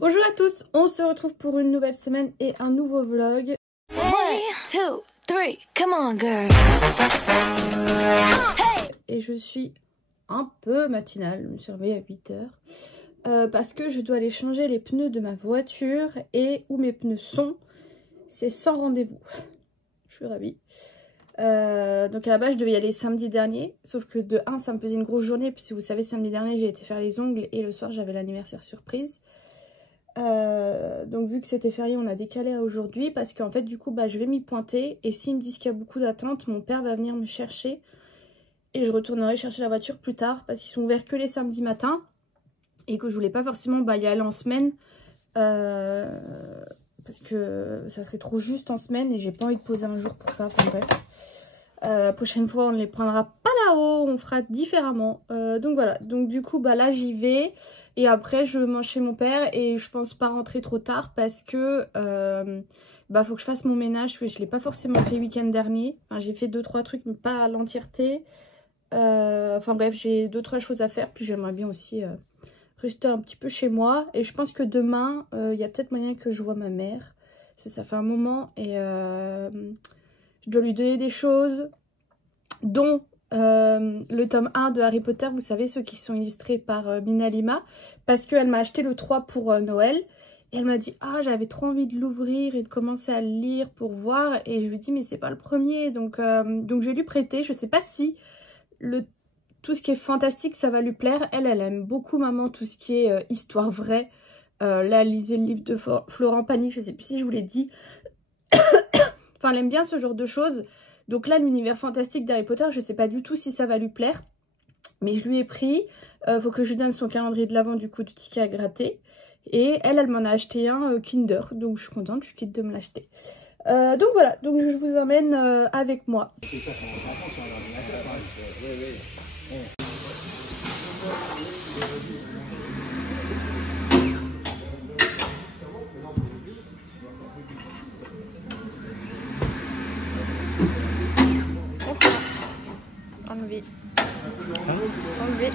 Bonjour à tous, on se retrouve pour une nouvelle semaine et un nouveau vlog. 1, 2, 3, come on girl. Et je suis un peu matinale, je me suis réveillée à 8 h. Parce que je dois aller changer les pneus de ma voiture et où mes pneus sont, c'est sans rendez-vous. Je suis ravie. Donc à la base je devais y aller samedi dernier, sauf que de 1 ça me faisait une grosse journée, puis si vous savez samedi dernier j'ai été faire les ongles et le soir j'avais l'anniversaire surprise. Donc vu que c'était férié on a décalé à aujourd'hui parce qu'en fait du coup je vais m'y pointer et s'ils me disent qu'il y a beaucoup d'attentes, mon père va venir me chercher et je retournerai chercher la voiture plus tard parce qu'ils sont ouverts que les samedis matins et que je voulais pas forcément y aller en semaine parce que ça serait trop juste en semaine et j'ai pas envie de poser un jour pour ça. Enfin bref, la prochaine fois on ne les prendra pas là-haut, on fera différemment. Donc voilà, donc du coup là j'y vais. Et après je mange chez mon père et je pense pas rentrer trop tard parce que faut que je fasse mon ménage. Je l'ai pas forcément fait le week-end dernier. Enfin, j'ai fait 2-3 trucs mais pas à l'entièreté. Enfin bref, j'ai 2-3 choses à faire. Puis j'aimerais bien aussi rester un petit peu chez moi. Et je pense que demain, il y a peut-être moyen que je voie ma mère. Ça fait un moment et je dois lui donner des choses dont... le tome 1 de Harry Potter, vous savez, ceux qui sont illustrés par Mina Lima, parce qu'elle m'a acheté le 3 pour Noël et elle m'a dit ah j'avais trop envie de l'ouvrir et de commencer à le lire pour voir, et je lui dis mais c'est pas le premier, donc je vais lui prêter. Je sais pas si tout ce qui est fantastique ça va lui plaire. Elle aime beaucoup maman tout ce qui est histoire vraie. Là elle lisait le livre de Florent Pagny, je sais plus si je vous l'ai dit. Enfin elle aime bien ce genre de choses. Donc là, l'univers fantastique d'Harry Potter, je ne sais pas du tout si ça va lui plaire. Mais je lui ai pris. Faut que je lui donne son calendrier de l'avent, du coup, du ticket à gratter. Et elle m'en a acheté un Kinder. Donc je suis contente, je suis quitte de me l'acheter. Donc voilà, donc je vous emmène avec moi. Enlever. Enlever.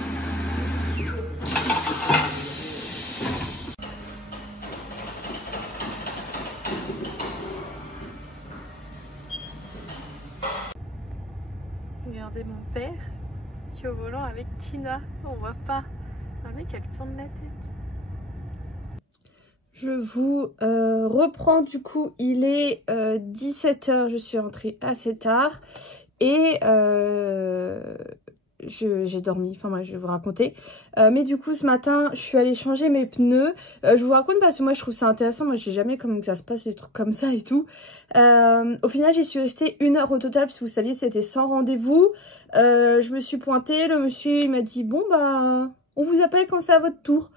Regardez mon père qui est au volant avec Tina. On voit pas. Un mec qui tourne la tête. Je vous reprends du coup. Il est 17 h. Je suis rentrée assez tard. Et j'ai dormi, enfin moi je vais vous raconter. Mais du coup ce matin je suis allée changer mes pneus. Je vous raconte parce que moi je trouve ça intéressant. Moi je sais jamais comment ça se passe, les trucs comme ça et tout. Au final j'y suis restée 1 heure au total parce que vous saviez c'était sans rendez-vous. Je me suis pointée, le monsieur il m'a dit bon on vous appelle quand c'est à votre tour.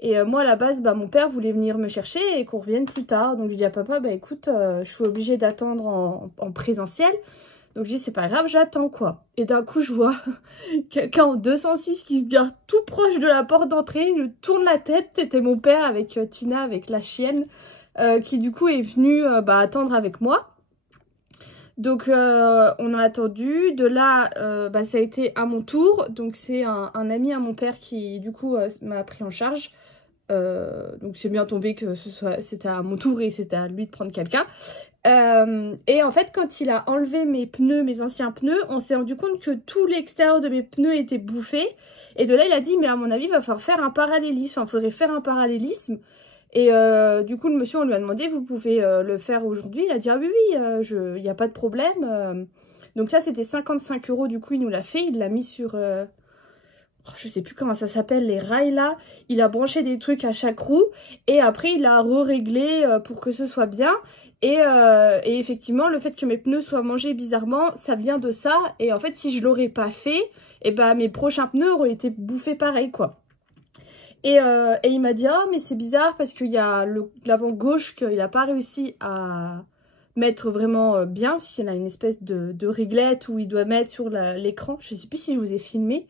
Et moi à la base mon père voulait venir me chercher et qu'on revienne plus tard. Donc je dis à papa écoute je suis obligée d'attendre en présentiel. Donc je dis c'est pas grave, j'attends quoi. Et d'un coup je vois quelqu'un en 206 qui se gare tout proche de la porte d'entrée. Je tourne la tête, c'était mon père avec Tina, avec la chienne, qui du coup est venu attendre avec moi. Donc on a attendu, de là ça a été à mon tour. Donc c'est un ami à mon père qui du coup m'a pris en charge. Donc c'est bien tombé que c'était à mon tour et c'était à lui de prendre quelqu'un. Et en fait quand il a enlevé mes pneus, mes anciens pneus, on s'est rendu compte que tout l'extérieur de mes pneus était bouffé. Et de là il a dit mais à mon avis il va falloir faire un parallélisme, il faudrait faire un parallélisme. Et du coup le monsieur on lui a demandé vous pouvez le faire aujourd'hui. Il a dit ah oui il n'y a pas de problème. Donc ça c'était 55 € du coup il nous l'a fait, il l'a mis sur... je sais plus comment ça s'appelle, les rails là. Il a branché des trucs à chaque roue et après il a réglé pour que ce soit bien. Et effectivement le fait que mes pneus soient mangés bizarrement ça vient de ça. Et en fait si je l'aurais pas fait mes prochains pneus auraient été bouffés pareil quoi. Et il m'a dit ah mais c'est bizarre parce qu'il y a l'avant gauche qu'il n'a pas réussi à mettre vraiment bien, parce qu'il y a une espèce de réglette où il doit mettre sur l'écran. Je sais plus si je vous ai filmé.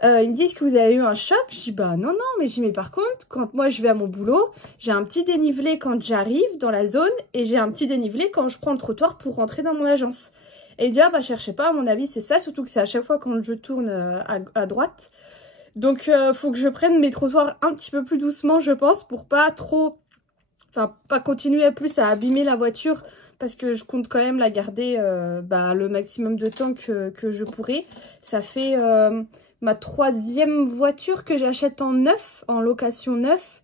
Ils me disent que vous avez eu un choc. Je dis bah non, mais je dis mais par contre quand moi je vais à mon boulot, j'ai un petit dénivelé quand j'arrive dans la zone et j'ai un petit dénivelé quand je prends le trottoir pour rentrer dans mon agence. Et il dit ah bah cherchez pas, à mon avis c'est ça, surtout que c'est à chaque fois quand je tourne à droite. Donc faut que je prenne mes trottoirs un petit peu plus doucement je pense pour pas trop... Enfin pas continuer plus à abîmer la voiture parce que je compte quand même la garder le maximum de temps que je pourrai. Ça fait ma 3e voiture que j'achète en neuf, en location neuf.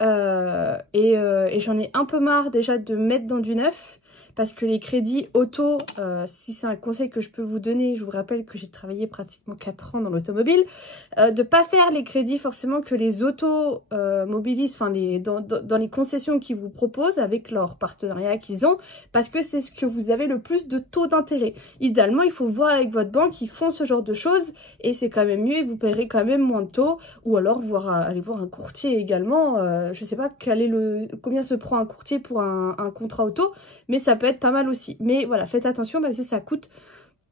Et j'en ai un peu marre déjà de mettre dans du neuf parce que les crédits auto, si c'est un conseil que je peux vous donner, je vous rappelle que j'ai travaillé pratiquement 4 ans dans l'automobile, de pas faire les crédits forcément que les automobilistes, enfin dans les concessions qu'ils vous proposent avec leur partenariat qu'ils ont, parce que c'est ce que vous avez le plus de taux d'intérêt. Idéalement, il faut voir avec votre banque, ils font ce genre de choses et c'est quand même mieux et vous paierez quand même moins de taux, ou alors aller voir un courtier également. Je sais pas combien se prend un courtier pour un contrat auto, mais ça peut être pas mal aussi. Mais voilà, faites attention parce que ça coûte...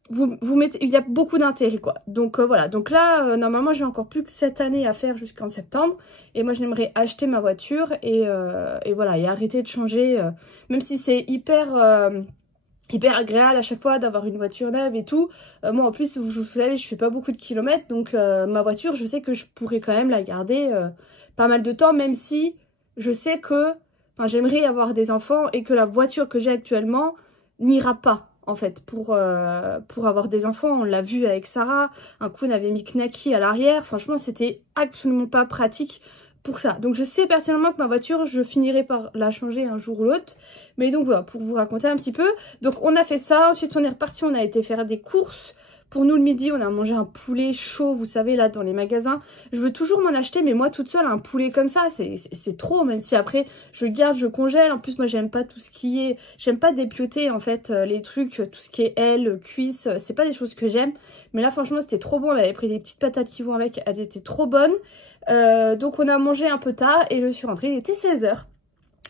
Vous mettez, il y a beaucoup d'intérêt quoi. Donc voilà, donc là normalement j'ai encore plus que cette année à faire jusqu'en septembre. Et moi j'aimerais acheter ma voiture et voilà, et arrêter de changer. Même si c'est hyper agréable à chaque fois d'avoir une voiture neuve et tout. Moi en plus, vous savez, je fais pas beaucoup de kilomètres. Donc ma voiture, je sais que je pourrais quand même la garder pas mal de temps. Même si je sais que j'aimerais avoir des enfants et que la voiture que j'ai actuellement n'ira pas. En fait, pour avoir des enfants, on l'a vu avec Sarah, un coup on avait mis Knacky à l'arrière, franchement c'était absolument pas pratique pour ça. Donc je sais pertinemment que ma voiture, je finirai par la changer un jour ou l'autre, mais donc voilà, pour vous raconter un petit peu. Donc on a fait ça, ensuite on est reparti, on a été faire des courses. Pour nous le midi, on a mangé un poulet chaud, vous savez, là dans les magasins. Je veux toujours m'en acheter, mais moi toute seule, un poulet comme ça, c'est trop. Même si après, je garde, je congèle. En plus, moi, j'aime pas tout ce qui est... J'aime pas dépioter, en fait, les trucs, tout ce qui est ailes, cuisses. C'est pas des choses que j'aime. Mais là, franchement, c'était trop bon. On avait pris des petites patates qui vont avec. Elles étaient trop bonnes. Donc, on a mangé un peu tard et je suis rentrée. Il était 16 h.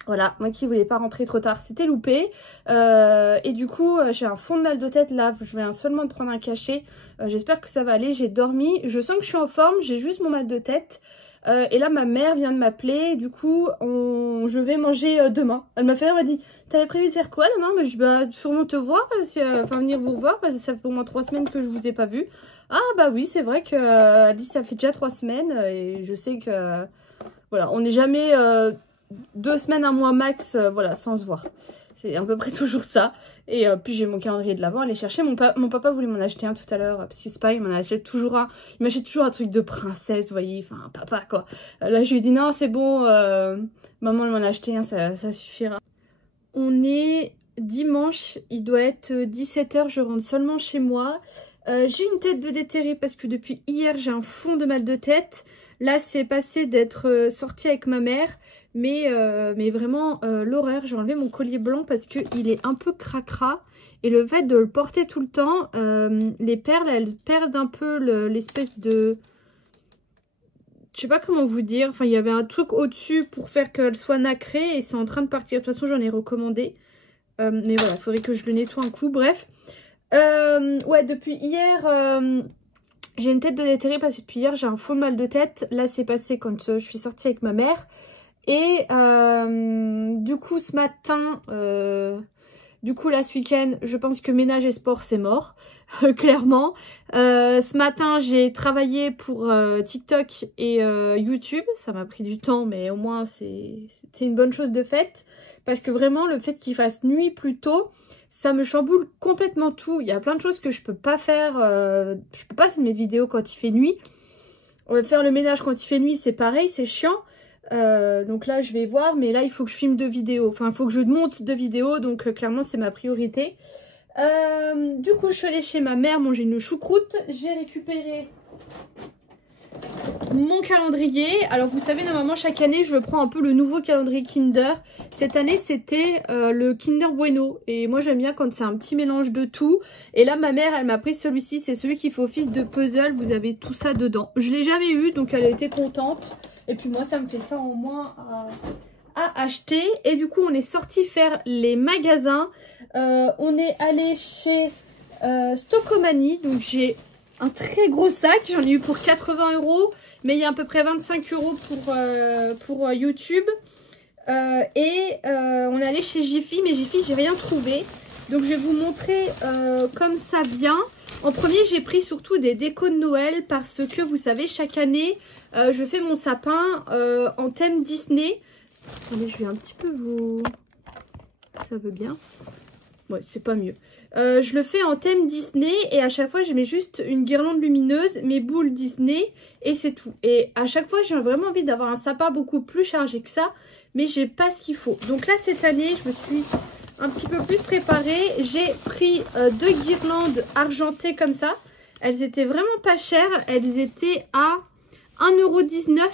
Voilà, moi qui voulais pas rentrer trop tard, c'était loupé. Et du coup, j'ai un fond de mal de tête là, je viens seulement de prendre un cachet. J'espère que ça va aller, j'ai dormi. Je sens que je suis en forme, j'ai juste mon mal de tête. Et là, ma mère vient de m'appeler, du coup, je vais manger demain. Elle m'a dit, t'avais prévu de faire quoi demain? Mais je vais sûrement te voir, venir vous voir, parce que ça fait au moins 3 semaines que je vous ai pas vu. Ah bah oui, c'est vrai que elle dit ça fait déjà 3 semaines, et je sais que, voilà, on n'est jamais... 2 semaines, un mois max, voilà, sans se voir. C'est à peu près toujours ça. Et puis j'ai mon calendrier de l'avant à aller chercher. Mon papa voulait m'en acheter un tout à l'heure. Parce que c'est pareil, il m'achète toujours un truc de princesse, vous voyez. Enfin, un papa, quoi. Là, je lui ai dit, non, c'est bon. Maman, elle m'en a acheté un, ça suffira. On est dimanche. Il doit être 17 h. Je rentre seulement chez moi. J'ai une tête de déterré parce que depuis hier, j'ai un fond de mal de tête. Là, c'est passé d'être sortie avec ma mère. Mais vraiment, l'horreur, j'ai enlevé mon collier blanc parce qu'il est un peu cracra. Et le fait de le porter tout le temps, les perles, elles perdent un peu l'espèce de... Je sais pas comment vous dire. Enfin, il y avait un truc au-dessus pour faire qu'elle soit nacrée et c'est en train de partir. De toute façon, j'en ai recommandé. Mais voilà, il faudrait que je le nettoie un coup. Bref. Ouais, depuis hier... j'ai une tête de déterré parce que depuis hier, j'ai un faux mal de tête. Là, c'est passé quand je suis sortie avec ma mère. Et du coup ce matin, là ce week-end, je pense que ménage et sport c'est mort, clairement. Ce matin j'ai travaillé pour TikTok et YouTube, ça m'a pris du temps mais au moins c'était une bonne chose de faite. Parce que vraiment le fait qu'il fasse nuit plus tôt, ça me chamboule complètement tout. Il y a plein de choses que je peux pas faire, je peux pas filmer de vidéos quand il fait nuit. On va faire le ménage quand il fait nuit, c'est pareil, c'est chiant. Donc là je vais voir, mais là il faut que je filme 2 vidéos, enfin il faut que je monte 2 vidéos, donc clairement c'est ma priorité. Du coup je suis allée chez ma mère manger une choucroute, j'ai récupéré mon calendrier. Alors vous savez, normalement chaque année je prends un peu le nouveau calendrier Kinder. Cette année c'était le Kinder Bueno, et moi j'aime bien quand c'est un petit mélange de tout. Et là ma mère elle m'a pris celui-ci, c'est celui qui fait office de puzzle, vous avez tout ça dedans. Je l'ai jamais eu donc elle a été contente. Et puis moi, ça me fait ça en moins à acheter. Et du coup, on est sorti faire les magasins. On est allé chez Stockomanie. Donc j'ai un très gros sac. J'en ai eu pour 80 €. Mais il y a à peu près 25 € pour YouTube. On est allé chez Jiffy. Mais Jiffy, j'ai rien trouvé. Donc je vais vous montrer comme ça vient. En premier, j'ai pris surtout des décos de Noël parce que vous savez, chaque année, je fais mon sapin en thème Disney. Attendez, je vais un petit peu vous... Ça veut bien. Ouais, c'est pas mieux. Je le fais en thème Disney et à chaque fois, je mets juste une guirlande lumineuse, mes boules Disney et c'est tout. Et à chaque fois, j'ai vraiment envie d'avoir un sapin beaucoup plus chargé que ça, mais j'ai pas ce qu'il faut. Donc là, cette année, je me suis un petit peu plus préparée. J'ai pris 2 guirlandes argentées comme ça. Elles étaient vraiment pas chères. Elles étaient à 1,19 €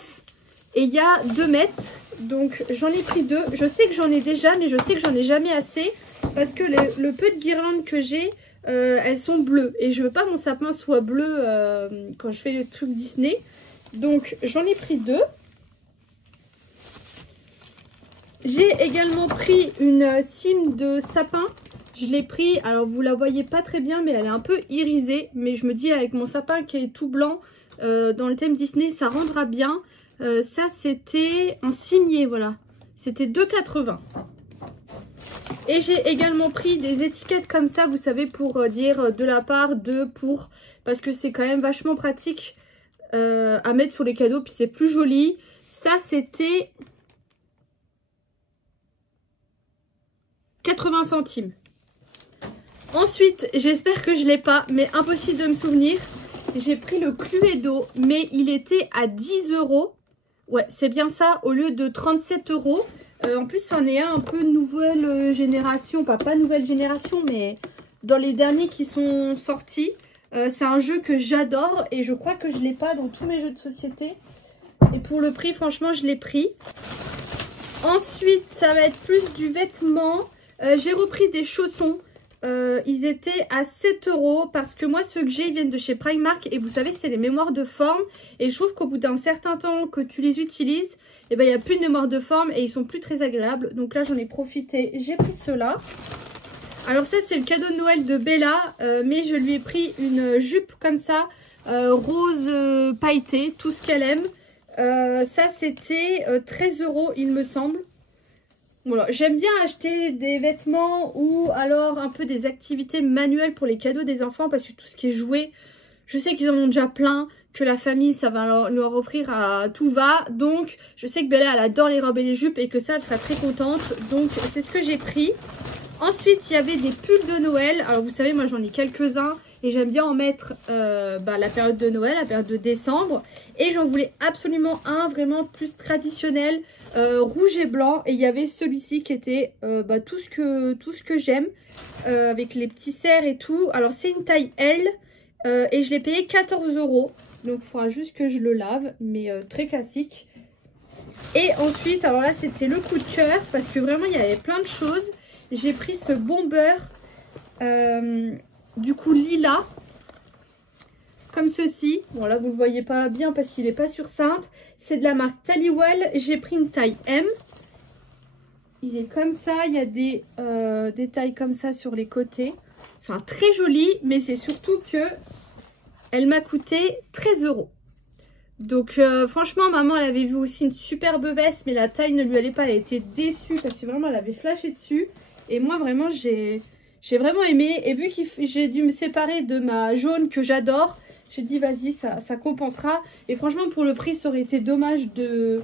et il y a 2 mètres. Donc j'en ai pris 2. Je sais que j'en ai déjà, mais je sais que j'en ai jamais assez. Parce que le peu de guirlandes que j'ai, elles sont bleues. Et je veux pas que mon sapin soit bleu quand je fais le truc Disney. Donc j'en ai pris 2. J'ai également pris une cime de sapin. Je l'ai pris, alors vous la voyez pas très bien, mais elle est un peu irisée. Mais je me dis avec mon sapin qui est tout blanc, dans le thème Disney, ça rendra bien. Ça c'était un cimier, voilà. C'était 2,80 €. Et j'ai également pris des étiquettes comme ça, vous savez, pour dire de la part de, pour... Parce que c'est quand même vachement pratique à mettre sur les cadeaux, puis c'est plus joli. Ça c'était 80 centimes. Ensuite, j'espère que je ne l'ai pas, mais impossible de me souvenir. J'ai pris le Cluedo, mais il était à 10 €. Ouais, c'est bien ça, au lieu de 37 €. En plus, c'en est un peu nouvelle génération. Enfin, pas nouvelle génération, mais dans les derniers qui sont sortis. C'est un jeu que j'adore et je crois que je ne l'ai pas dans tous mes jeux de société. Et pour le prix, franchement, je l'ai pris. Ensuite, ça va être plus du vêtement. J'ai repris des chaussons. Ils étaient à 7 € parce que moi, ceux que j'ai, ils viennent de chez Primark. Et vous savez, c'est les mémoires de forme. Et je trouve qu'au bout d'un certain temps que tu les utilises, et ben, il n'y a plus de mémoire de forme et ils sont plus très agréables. Donc là, j'en ai profité. J'ai pris ceux-là. Alors ça, c'est le cadeau de Noël de Bella. Mais je lui ai pris une jupe comme ça, rose pailletée, tout ce qu'elle aime. Ça, c'était 13 € il me semble. Voilà, j'aime bien acheter des vêtements ou alors un peu des activités manuelles pour les cadeaux des enfants parce que tout ce qui est jouet, je sais qu'ils en ont déjà plein, que la famille, ça va leur offrir à tout va. Donc, je sais que Bella, elle adore les robes et les jupes et que ça, elle sera très contente. Donc, c'est ce que j'ai pris. Ensuite, il y avait des pulls de Noël. Alors, vous savez, moi, j'en ai quelques-uns et j'aime bien en mettre la période de Noël, la période de décembre. Et j'en voulais absolument un vraiment plus traditionnel, rouge et blanc. Et il y avait celui-ci qui était tout ce que j'aime, avec les petits cerfs et tout. Alors, c'est une taille L et je l'ai payé 14 €. Donc, il faudra juste que je le lave, mais très classique. Et ensuite, alors là, c'était le coup de cœur parce que vraiment, il y avait plein de choses. J'ai pris ce bomber, du coup, lilas, comme ceci. Bon, là, vous ne le voyez pas bien parce qu'il n'est pas sur cintre. C'est de la marque Taliwell. J'ai pris une taille M. Il est comme ça. Il y a des tailles comme ça sur les côtés. Enfin, très joli, mais c'est surtout que elle m'a coûté 13 €. Donc, franchement, maman, elle avait vu aussi une superbe veste, mais la taille ne lui allait pas. Elle était déçue parce que vraiment, elle avait flashé dessus. Et moi, vraiment, j'ai vraiment aimé. Et vu que j'ai dû me séparer de ma jaune que j'adore, j'ai dit, vas-y, ça compensera. Et franchement, pour le prix, ça aurait été dommage de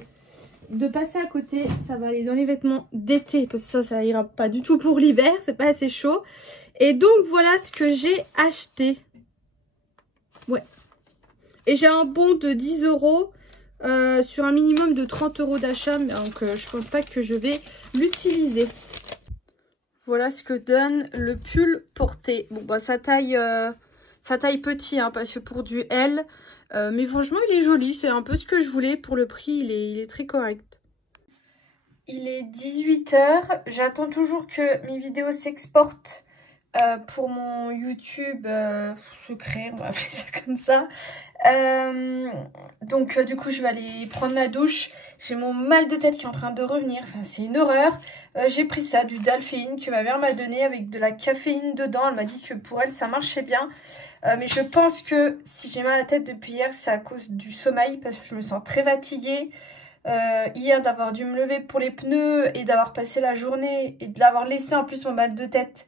passer à côté. Ça va aller dans les vêtements d'été, parce que ça ira pas du tout pour l'hiver. C'est pas assez chaud. Et donc, voilà ce que j'ai acheté. Ouais. Et j'ai un bon de 10 € sur un minimum de 30 € d'achat. Donc, je pense pas que je vais l'utiliser. Voilà ce que donne le pull porté. Bon, bah, ça taille petit, hein, parce que pour du L. Mais franchement, il est joli. C'est un peu ce que je voulais. Pour le prix, il est très correct. Il est 18 h. J'attends toujours que mes vidéos s'exportent pour mon YouTube secret. On va appeler ça comme ça. Donc du coup je vais aller prendre ma douche. J'ai mon mal de tête qui est en train de revenir. Enfin c'est une horreur. J'ai pris ça, du Dalphéine que ma mère m'a donné avec de la caféine dedans. Elle m'a dit que pour elle ça marchait bien. Mais je pense que si j'ai mal à la tête depuis hier, c'est à cause du sommeil parce que je me sens très fatiguée. Hier d'avoir dû me lever pour les pneus et d'avoir passé la journée et de l'avoir laissé en plus mon mal de tête.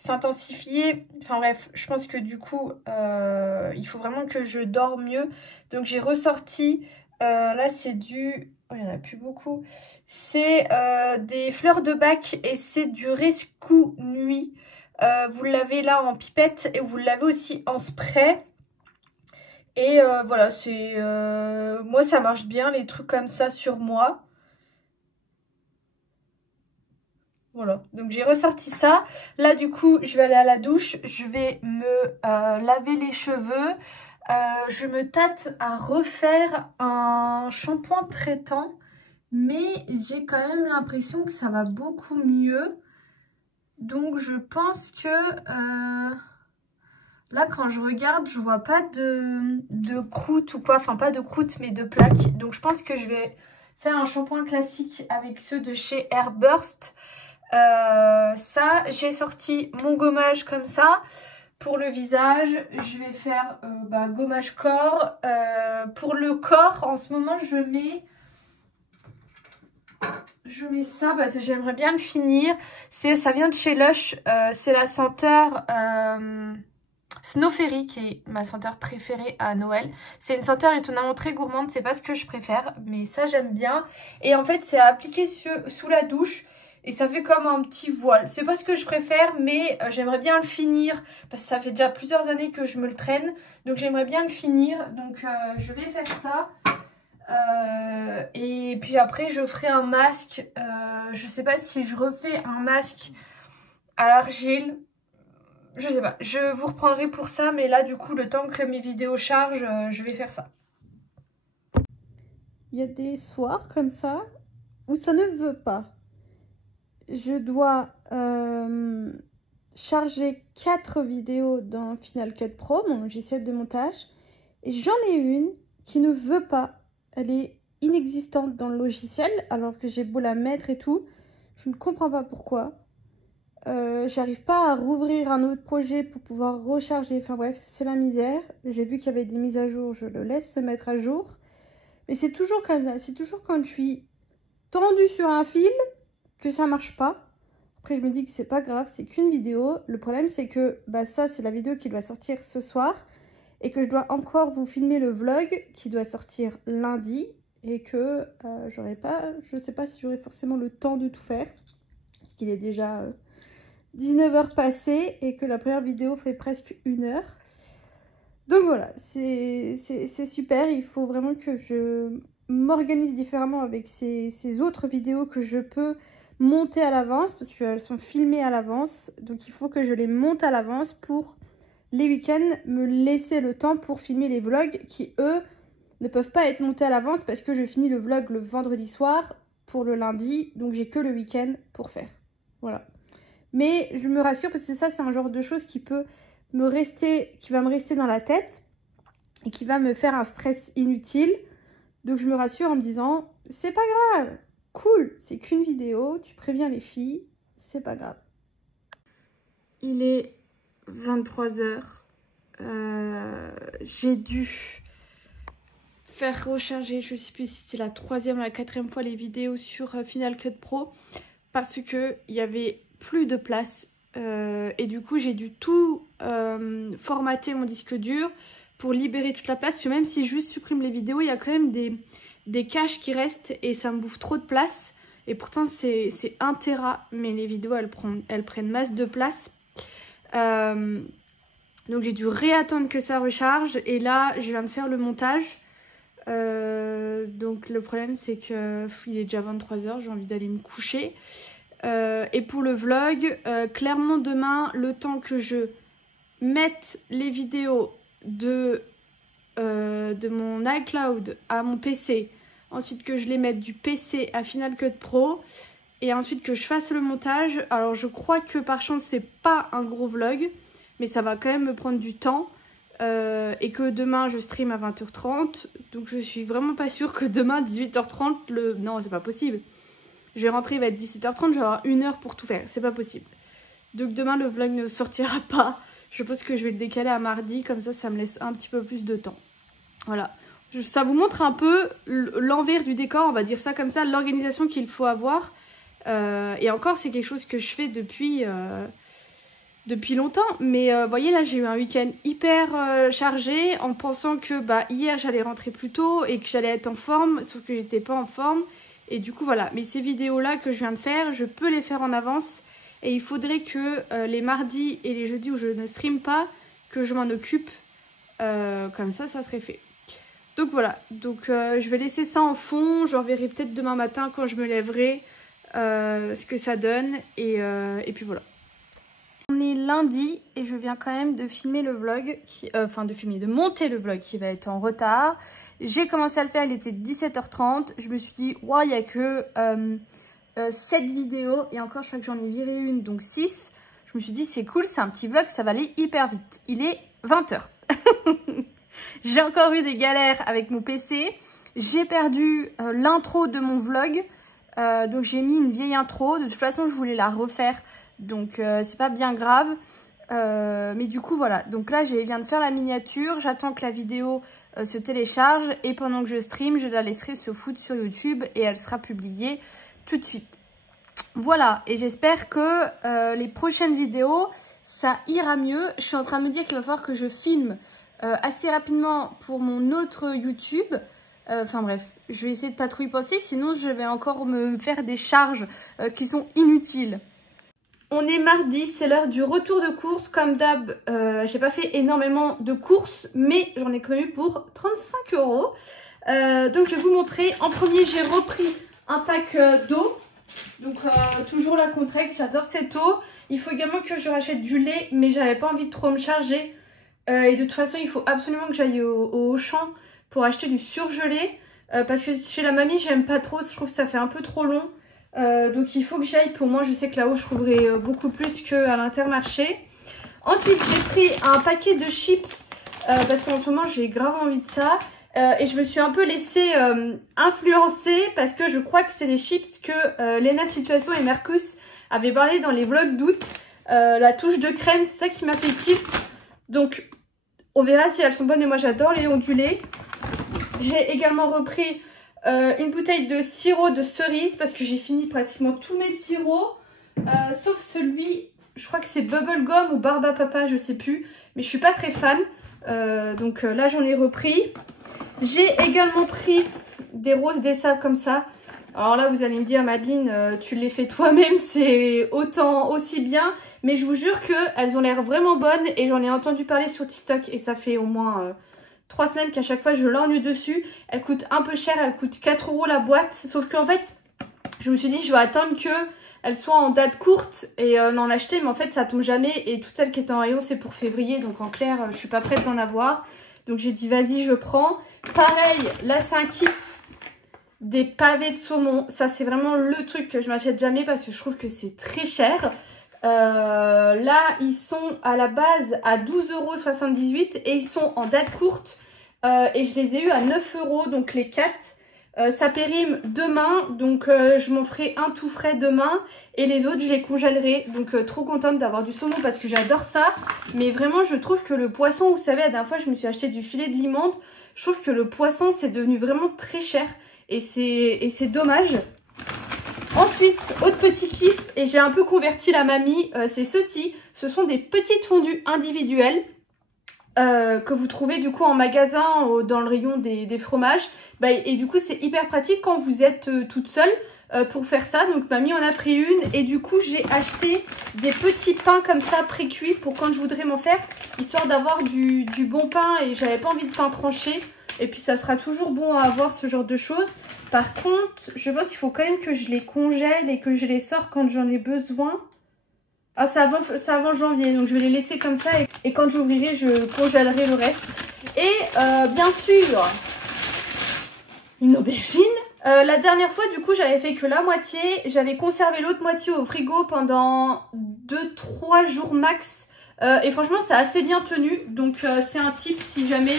s'intensifier. Enfin bref, je pense que du coup, il faut vraiment que je dors mieux. Donc j'ai ressorti, là c'est du... Oh, il n'y en a plus beaucoup. C'est des fleurs de bac et c'est du Rescue Nuit. Vous l'avez là en pipette et vous l'avez aussi en spray. Et voilà, c'est moi ça marche bien les trucs comme ça sur moi. Voilà, donc j'ai ressorti ça. Là du coup je vais aller à la douche, je vais me laver les cheveux. Je me tâte à refaire un shampoing traitant, mais j'ai quand même l'impression que ça va beaucoup mieux. Donc je pense que là quand je regarde, je vois pas de croûte ou quoi, enfin pas de croûte mais de plaques. Donc je pense que je vais faire un shampoing classique avec ceux de chez Airburst. Ça, j'ai sorti mon gommage comme ça. Pour le visage, je vais faire gommage corps. Pour le corps, en ce moment, je mets ça parce que j'aimerais bien le finir. Ça vient de chez Lush. C'est la senteur Snow Fairy qui est ma senteur préférée à Noël. C'est une senteur étonnamment très gourmande. C'est pas ce que je préfère, mais ça j'aime bien. Et en fait, c'est à appliquer sous la douche. Et ça fait comme un petit voile. C'est pas ce que je préfère, mais j'aimerais bien le finir. Parce que ça fait déjà plusieurs années que je me le traîne. Donc j'aimerais bien le finir. Donc je vais faire ça. Et puis après je ferai un masque. Je sais pas si je refais un masque à l'argile. Je sais pas. Je vous reprendrai pour ça. Mais là du coup le temps que mes vidéos chargent, je vais faire ça. Il y a des soirs comme ça où ça ne veut pas. Je dois charger 4 vidéos dans Final Cut Pro, mon logiciel de montage. Et j'en ai une qui ne veut pas. Elle est inexistante dans le logiciel, alors que j'ai beau la mettre et tout. Je ne comprends pas pourquoi. J'arrive pas à rouvrir un autre projet pour pouvoir recharger. Enfin bref, c'est la misère. J'ai vu qu'il y avait des mises à jour, je le laisse se mettre à jour. Mais c'est toujours comme ça. C'est toujours quand je suis tendue sur un fil que ça marche pas. Après je me dis que c'est pas grave, c'est qu'une vidéo. Le problème c'est que ça c'est la vidéo qui doit sortir ce soir et que je dois encore vous filmer le vlog qui doit sortir lundi et que je sais pas si j'aurai forcément le temps de tout faire parce qu'il est déjà 19h passé et que la première vidéo fait presque 1 heure. Donc voilà, c'est super. Il faut vraiment que je m'organise différemment avec ces autres vidéos que je peux monter à l'avance parce qu'elles sont filmées à l'avance. Donc il faut que je les monte à l'avance pour les week-ends me laisser le temps pour filmer les vlogs qui eux ne peuvent pas être montés à l'avance parce que je finis le vlog le vendredi soir pour le lundi. Donc j'ai que le week-end pour faire. Voilà. Mais je me rassure parce que ça c'est un genre de choses qui va me rester dans la tête et qui va me faire un stress inutile. Donc je me rassure en me disant c'est pas grave. Cool, c'est qu'une vidéo, tu préviens les filles, c'est pas grave. Il est 23h. J'ai dû faire recharger, je sais plus si c'est la 3e ou la 4e fois les vidéos sur Final Cut Pro parce que il y avait plus de place et du coup j'ai dû tout formater mon disque dur pour libérer toute la place parce que même si je juste supprime les vidéos, il y a quand même des caches qui restent et ça me bouffe trop de place. Et pourtant c'est 1 Tera, mais les vidéos elles prennent masse de place. Donc j'ai dû réattendre que ça recharge. Et là je viens de faire le montage. Donc le problème c'est que il est déjà 23h, j'ai envie d'aller me coucher. Et pour le vlog, clairement demain, le temps que je mette les vidéos de mon iCloud à mon PC, ensuite que je les mette du PC à Final Cut Pro et ensuite que je fasse le montage. Alors je crois que par chance c'est pas un gros vlog, mais ça va quand même me prendre du temps et que demain je stream à 20h30, donc je suis vraiment pas sûre que demain 18h30 non c'est pas possible. Je vais rentrer, il va être 17h30, je vais avoir 1 heure pour tout faire, c'est pas possible. Donc demain le vlog ne sortira pas. Je pense que je vais le décaler à mardi, comme ça me laisse un petit peu plus de temps. Voilà. Ça vous montre un peu l'envers du décor, on va dire ça comme ça, l'organisation qu'il faut avoir. Et encore, c'est quelque chose que je fais depuis depuis longtemps. Mais vous voyez là, j'ai eu un week-end hyper chargé en pensant que hier j'allais rentrer plus tôt et que j'allais être en forme, sauf que j'étais pas en forme. Et du coup voilà, mais ces vidéos là que je viens de faire, je peux les faire en avance. Et il faudrait que les mardis et les jeudis où je ne stream pas, que je m'en occupe. Comme ça serait fait. Donc voilà, donc je vais laisser ça en fond. Je reverrai peut-être demain matin quand je me lèverai ce que ça donne. Et puis voilà. On est lundi et je viens quand même de filmer le vlog, de monter le vlog qui va être en retard. J'ai commencé à le faire, il était 17h30. Je me suis dit, wow, il n'y a que 7 vidéos et encore je crois que j'en ai viré une, donc 6. Je me suis dit, c'est cool, c'est un petit vlog, ça va aller hyper vite. Il est 20h. J'ai encore eu des galères avec mon PC. J'ai perdu l'intro de mon vlog. Donc j'ai mis une vieille intro. De toute façon, je voulais la refaire. Donc c'est pas bien grave. Mais du coup, voilà. Donc là, je viens de faire la miniature. J'attends que la vidéo se télécharge. Et pendant que je stream, je la laisserai se foutre sur YouTube. Et elle sera publiée tout de suite. Voilà. Et j'espère que les prochaines vidéos, ça ira mieux. Je suis en train de me dire qu'il va falloir que je filme assez rapidement pour mon autre YouTube. Enfin bref, je vais essayer de pas trop y penser, sinon je vais encore me faire des charges qui sont inutiles. On est mardi, c'est l'heure du retour de course. Comme d'hab, j'ai pas fait énormément de courses, mais j'en ai quand même eu pour 35 €. Donc je vais vous montrer. En premier, j'ai repris un pack d'eau. Donc toujours la Contrex, j'adore cette eau. Il faut également que je rachète du lait, mais j'avais pas envie de trop me charger. Et de toute façon, il faut absolument que j'aille au Auchan pour acheter du surgelé. Parce que chez la mamie, j'aime pas trop. Je trouve que ça fait un peu trop long. Donc il faut que j'aille. Pour moi, je sais que là-haut, je trouverai beaucoup plus qu'à l'Intermarché. Ensuite, j'ai pris un paquet de chips. Parce qu'en ce moment, j'ai grave envie de ça. Et je me suis un peu laissée influencer. Parce que je crois que c'est les chips que Lena Situation et Mercus avaient parlé dans les vlogs d'août. La touche de crème, c'est ça qui m'a fait tilt. Donc, on verra si elles sont bonnes, mais moi j'adore les ondulés. J'ai également repris une bouteille de sirop de cerise parce que j'ai fini pratiquement tous mes sirops. Sauf celui, je crois que c'est Bubblegum ou Barbapapa, je sais plus. Mais je suis pas très fan. Donc là j'en ai repris. J'ai également pris des roses des sables comme ça. Alors là vous allez me dire, Madeline, tu les fais toi-même, c'est autant aussi bien. Mais je vous jure qu'elles ont l'air vraiment bonnes et j'en ai entendu parler sur TikTok. Et ça fait au moins 3 semaines qu'à chaque fois je lorgne dessus. Elles coûtent un peu cher, elles coûtent 4 € la boîte. Sauf qu'en fait, je me suis dit je vais attendre qu'elles soient en date courte et en acheter. Mais en fait ça tombe jamais et toutes celles qui étaient en rayon c'est pour février. Donc en clair je suis pas prête d'en avoir. Donc j'ai dit vas-y je prends. Pareil, là c'est un kit des pavés de saumon. Ça c'est vraiment le truc que je m'achète jamais parce que je trouve que c'est très cher. Là ils sont à la base à 12,78 € et ils sont en date courte et je les ai eu à 9 € donc les 4. Ça périme demain donc je m'en ferai un tout frais demain et les autres je les congèlerai. Donc trop contente d'avoir du saumon parce que j'adore ça. Mais vraiment je trouve que le poisson, vous savez la dernière fois je me suis acheté du filet de limande. Je trouve que le poisson c'est devenu vraiment très cher et c'est dommage. Ensuite, autre petit kiff, et j'ai un peu converti la mamie, c'est ceci. Ce sont des petites fondues individuelles que vous trouvez du coup en magasin dans le rayon des fromages. Et du coup, c'est hyper pratique quand vous êtes toute seule pour faire ça. Donc mamie en a pris une et du coup, j'ai acheté des petits pains comme ça pré-cuits pour quand je voudrais m'en faire. Histoire d'avoir du bon pain et j'avais pas envie de pain tranché. Et puis ça sera toujours bon à avoir ce genre de choses. Par contre, je pense qu'il faut quand même que je les congèle et que je les sors quand j'en ai besoin. Ah, c'est avant janvier, donc je vais les laisser comme ça. Et quand j'ouvrirai, je congèlerai le reste. Et bien sûr, une aubergine. La dernière fois, du coup, j'avais fait que la moitié. J'avais conservé l'autre moitié au frigo pendant 2-3 jours max. Et franchement, c'est assez bien tenu. Donc, c'est un tip si jamais...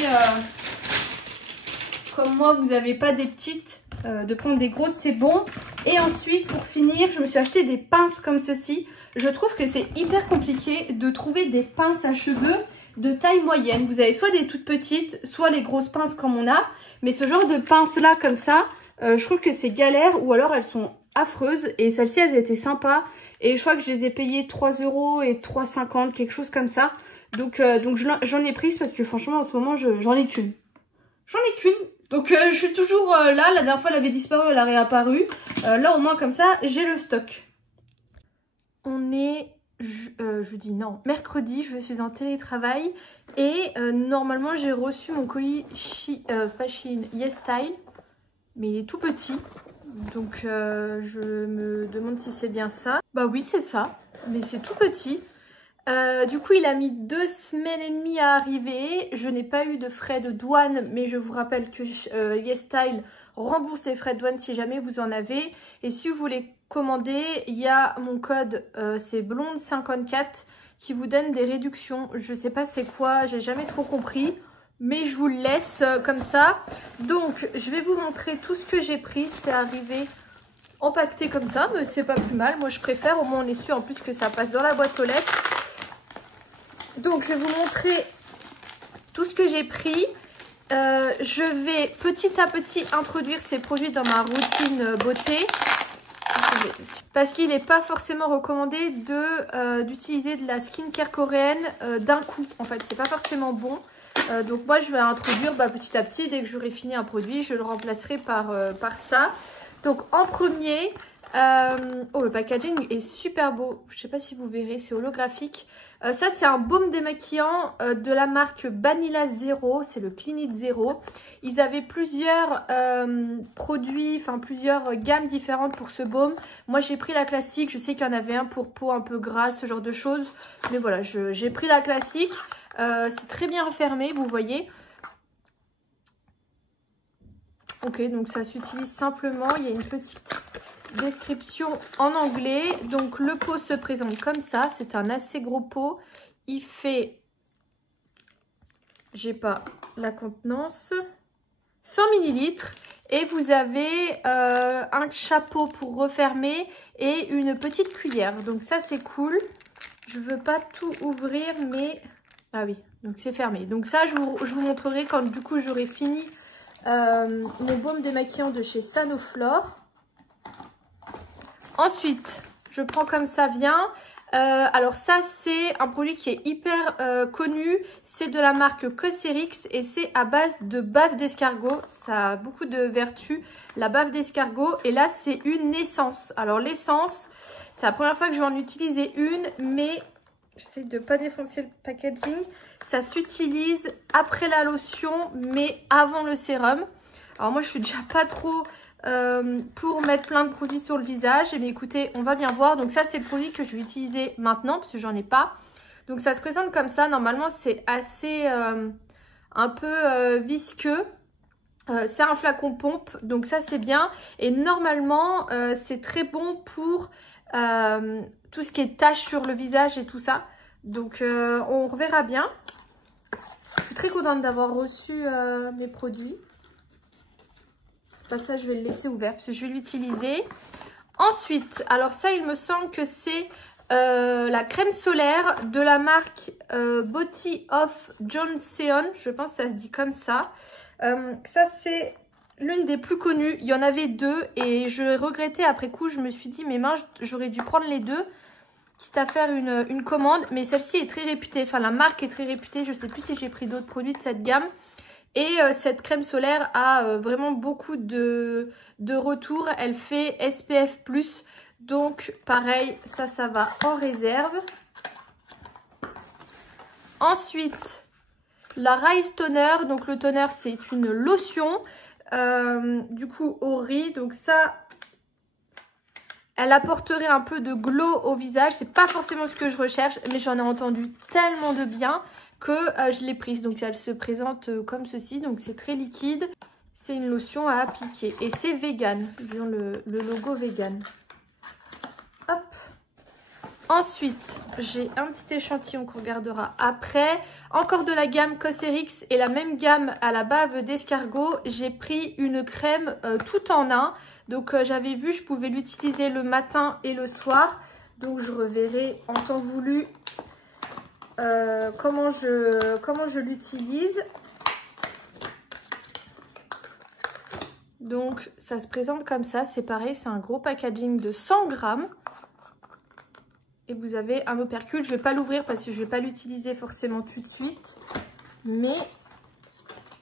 comme moi vous n'avez pas des petites, de prendre des grosses c'est bon. Et ensuite pour finir je me suis acheté des pinces comme ceci. Je trouve que c'est hyper compliqué de trouver des pinces à cheveux de taille moyenne. Vous avez soit des toutes petites, soit les grosses pinces comme on a. Mais ce genre de pinces là comme ça, je trouve que c'est galère ou alors elles sont affreuses. Et celles-ci, elles étaient sympas. Et je crois que je les ai payées 3 € et 3,50, quelque chose comme ça. Donc j'en ai prise parce que franchement, en ce moment, j'en ai qu'une. J'en ai qu'une. Donc je suis toujours là. La dernière fois, elle avait disparu, elle a réapparu. Là, au moins, comme ça, j'ai le stock. On est jeudi, non, mercredi, je suis en télétravail. Et normalement, j'ai reçu mon colis pas Shein, YesStyle. Mais il est tout petit. Donc je me demande si c'est bien ça. Bah oui, c'est ça. Mais c'est tout petit. Du coup, il a mis 2 semaines et demie à arriver. Je n'ai pas eu de frais de douane, mais je vous rappelle que YesStyle rembourse les frais de douane si jamais vous en avez. Et si vous voulez commander, il y a mon code, c'est blonde54, qui vous donne des réductions. Je sais pas c'est quoi, j'ai jamais trop compris, mais je vous le laisse comme ça. Donc, je vais vous montrer tout ce que j'ai pris. C'est arrivé empaqueté comme ça, mais c'est pas plus mal. Moi, je préfère, au moins on est sûr en plus que ça passe dans la boîte aux lettres. Donc, je vais vous montrer tout ce que j'ai pris. Je vais petit à petit introduire ces produits dans ma routine beauté. Parce qu'il n'est pas forcément recommandé d'utiliser de la skincare coréenne d'un coup. En fait, c'est pas forcément bon. Donc moi, je vais introduire petit à petit. Dès que j'aurai fini un produit, je le remplacerai par ça. Donc en premier... oh, le packaging est super beau. Je sais pas si vous verrez, c'est holographique. Ça, c'est un baume démaquillant de la marque Banila Zero. C'est le Clinique Zero. Ils avaient plusieurs produits, enfin plusieurs gammes différentes pour ce baume. Moi, j'ai pris la classique. Je sais qu'il y en avait un pour peau un peu grasse, ce genre de choses. Mais voilà, j'ai pris la classique. C'est très bien refermé, vous voyez. Ok, donc ça s'utilise simplement. Il y a une petite description en anglais. Donc le pot se présente comme ça. C'est un assez gros pot. Il fait, j'ai pas la contenance, 100 ml. Et vous avez un chapeau pour refermer et une petite cuillère. Donc ça c'est cool. Je veux pas tout ouvrir, mais... Ah oui, donc c'est fermé. Donc ça je vous montrerai quand du coup j'aurai fini mon baume démaquillant de chez Sanoflore. Ensuite, je prends comme ça vient. Alors ça, c'est un produit qui est hyper connu. C'est de la marque Cosrx et c'est à base de bave d'escargot. Ça a beaucoup de vertus, la bave d'escargot. Et là, c'est une essence. Alors l'essence, c'est la première fois que je vais en utiliser une, mais j'essaie de ne pas défoncer le packaging. Ça s'utilise après la lotion, mais avant le sérum. Alors moi, je suis déjà pas trop... pour mettre plein de produits sur le visage. Et bien écoutez, on va bien voir. Donc ça c'est le produit que je vais utiliser maintenant parce que j'en ai pas. Donc ça se présente comme ça. Normalement c'est assez un peu visqueux. C'est un flacon pompe, donc ça c'est bien. Et normalement c'est très bon pour tout ce qui est taches sur le visage et tout ça. Donc on reverra bien. Je suis très contente d'avoir reçu mes produits. Ça, je vais le laisser ouvert parce que je vais l'utiliser. Ensuite, alors ça, il me semble que c'est la crème solaire de la marque Body of Johnson. Je pense que ça se dit comme ça. Ça, c'est l'une des plus connues. Il y en avait 2 et je regrettais après coup. Je me suis dit, mais mince, j'aurais dû prendre les 2. Quitte à faire une commande. Mais celle-ci est très réputée. Enfin, la marque est très réputée. Je ne sais plus si j'ai pris d'autres produits de cette gamme. Et cette crème solaire a vraiment beaucoup de retours. Elle fait SPF+. Donc pareil, ça va en réserve. Ensuite, la Rise Toner. Donc le toner, c'est une lotion. Du coup, au riz. Donc ça, elle apporterait un peu de glow au visage. C'est pas forcément ce que je recherche, mais j'en ai entendu tellement de bien que je l'ai prise. Donc elle se présente comme ceci, donc c'est très liquide. C'est une lotion à appliquer et c'est vegan, ils ont le logo vegan. Hop. Ensuite, j'ai un petit échantillon qu'on regardera après. Encore de la gamme Cosrx et la même gamme à la bave d'escargot. J'ai pris une crème tout en un. Donc j'avais vu, je pouvais l'utiliser le matin et le soir. Donc je reverrai en temps voulu comment je l'utilise. Donc ça se présente comme ça, c'est pareil, c'est un gros packaging de 100 grammes. Et vous avez un opercule, je ne vais pas l'ouvrir parce que je ne vais pas l'utiliser forcément tout de suite. Mais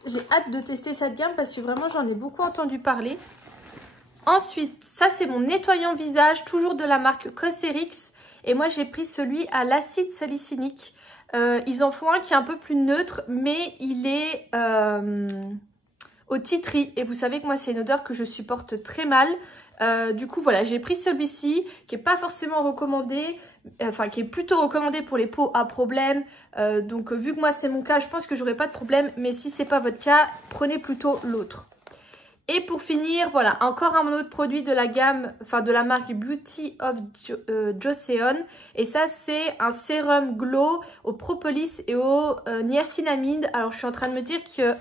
j'ai hâte de tester cette gamme parce que vraiment j'en ai beaucoup entendu parler. Ensuite, ça c'est mon nettoyant visage, toujours de la marque Cosrx. Et moi j'ai pris celui à l'acide salicylnique. Ils en font un qui est un peu plus neutre, mais il est au tea tree. Et vous savez que moi c'est une odeur que je supporte très mal. Du coup voilà, j'ai pris celui-ci qui n'est pas forcément recommandé. Enfin qui est plutôt recommandé pour les peaux à problème. Donc vu que moi c'est mon cas, je pense que j'aurai pas de problème. Mais si c'est pas votre cas, prenez plutôt l'autre. Et pour finir, voilà, encore un autre produit de la gamme, enfin de la marque Beauty of Joseon. Et ça, c'est un sérum glow au propolis et au niacinamide. Alors, je suis en train de me dire que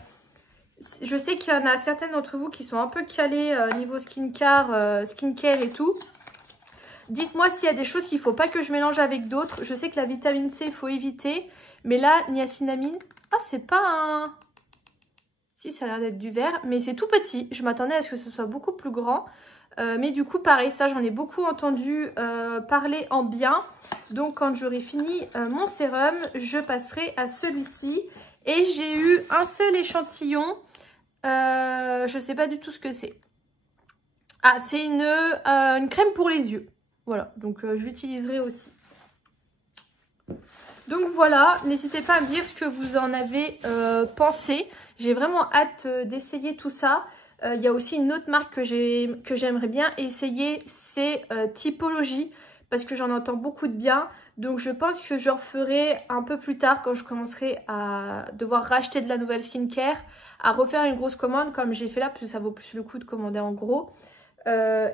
je sais qu'il y en a certaines d'entre vous qui sont un peu calées niveau skincare et tout. Dites-moi s'il y a des choses qu'il ne faut pas que je mélange avec d'autres. Je sais que la vitamine C, il faut éviter. Mais là, niacinamide, ah, c'est pas un... Si, ça a l'air d'être du vert, mais c'est tout petit. Je m'attendais à ce que ce soit beaucoup plus grand. Mais du coup, pareil, ça, j'en ai beaucoup entendu parler en bien. Donc, quand j'aurai fini mon sérum, je passerai à celui-ci. Et j'ai eu un seul échantillon. Je ne sais pas du tout ce que c'est. Ah, c'est une crème pour les yeux. Voilà, donc je l'utiliserai aussi. Donc voilà, n'hésitez pas à me dire ce que vous en avez pensé. J'ai vraiment hâte d'essayer tout ça. Il y a aussi une autre marque que j'aimerais bien essayer, c'est Typologie, parce que j'en entends beaucoup de bien. Donc je pense que je referai un peu plus tard quand je commencerai à devoir racheter de la nouvelle skincare, à refaire une grosse commande comme j'ai fait là, parce que ça vaut plus le coup de commander en gros.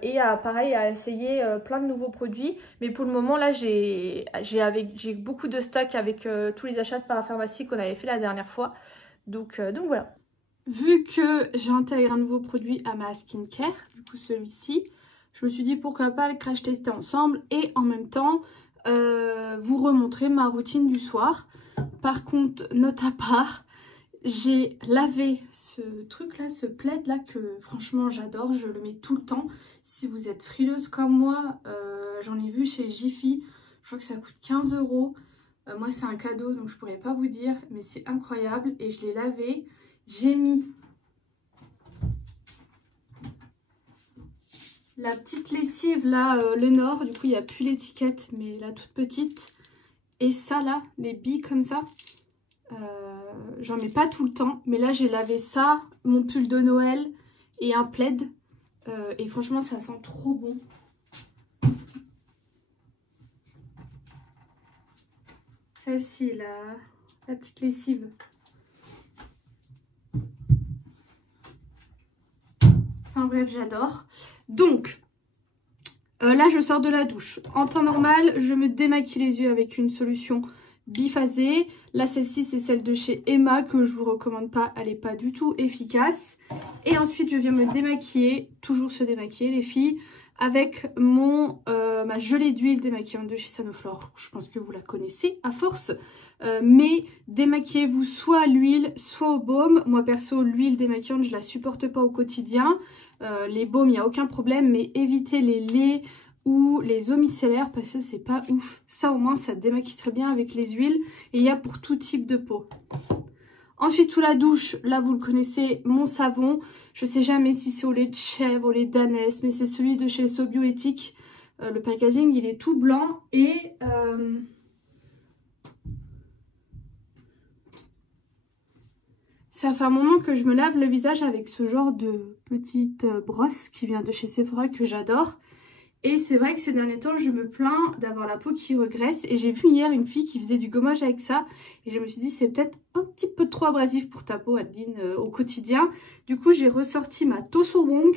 Et pareil à essayer plein de nouveaux produits, mais pour le moment là j'ai beaucoup de stock avec tous les achats de parapharmacie qu'on avait fait la dernière fois, donc voilà. Vu que j'intègre un nouveau produit à ma skincare, du coup celui-ci, je me suis dit pourquoi pas le crash tester ensemble et en même temps vous remontrer ma routine du soir. Par contre, note à part, j'ai lavé ce truc là, ce plaid là que franchement j'adore, je le mets tout le temps. Si vous êtes frileuse comme moi, j'en ai vu chez Jiffy, je crois que ça coûte 15 €. Moi c'est un cadeau donc je pourrais pas vous dire, mais c'est incroyable. Et je l'ai lavé, j'ai mis la petite lessive là, Lenor, du coup il n'y a plus l'étiquette mais la toute petite. Et ça là, les billes comme ça. J'en mets pas tout le temps, mais là j'ai lavé ça, mon pull de Noël et un plaid. Et franchement ça sent trop bon. Celle-ci, la petite lessive. Enfin bref, j'adore. Donc, là je sors de la douche. En temps normal, je me démaquille les yeux avec une solution biphasée. Là celle-ci c'est celle de chez Emma que je vous recommande pas, elle est pas du tout efficace. Et ensuite je viens me démaquiller, toujours se démaquiller les filles, avec ma gelée d'huile démaquillante de chez Sanoflore. Je pense que vous la connaissez à force. Mais démaquillez-vous soit à l'huile soit au baume. Moi perso l'huile démaquillante je la supporte pas au quotidien. Les baumes il n'y a aucun problème, mais évitez les laits ou les eaux micellaires parce que c'est pas ouf. Ça au moins ça démaquille très bien avec les huiles et il y a pour tout type de peau. Ensuite sous la douche, là vous le connaissez, mon savon. Je sais jamais si c'est au lait de chèvre, au lait d'ânesse, mais c'est celui de chez Sobioéthique. Le packaging il est tout blanc et ça fait un moment que je me lave le visage avec ce genre de petite brosse qui vient de chez Sephora que j'adore. Et c'est vrai que ces derniers temps, je me plains d'avoir la peau qui regraisse. Et j'ai vu hier une fille qui faisait du gommage avec ça. Et je me suis dit, c'est peut-être un petit peu trop abrasif pour ta peau, Adeline, au quotidien. Du coup, j'ai ressorti ma Toso Wong.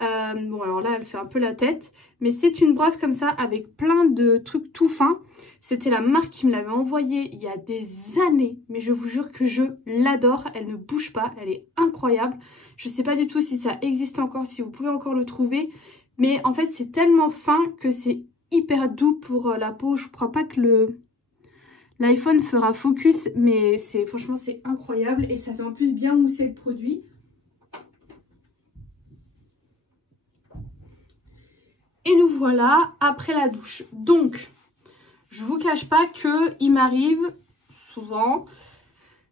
Bon, alors là, elle fait un peu la tête. Mais c'est une brosse comme ça, avec plein de trucs tout fins. C'était la marque qui me l'avait envoyée il y a des années. Mais je vous jure que je l'adore. Elle ne bouge pas, elle est incroyable. Je ne sais pas du tout si ça existe encore, si vous pouvez encore le trouver. Mais en fait, c'est tellement fin que c'est hyper doux pour la peau. Je ne crois pas que l'iPhone fera focus, mais franchement, c'est incroyable. Et ça fait en plus bien mousser le produit. Et nous voilà après la douche. Donc, je vous cache pas qu'il m'arrive souvent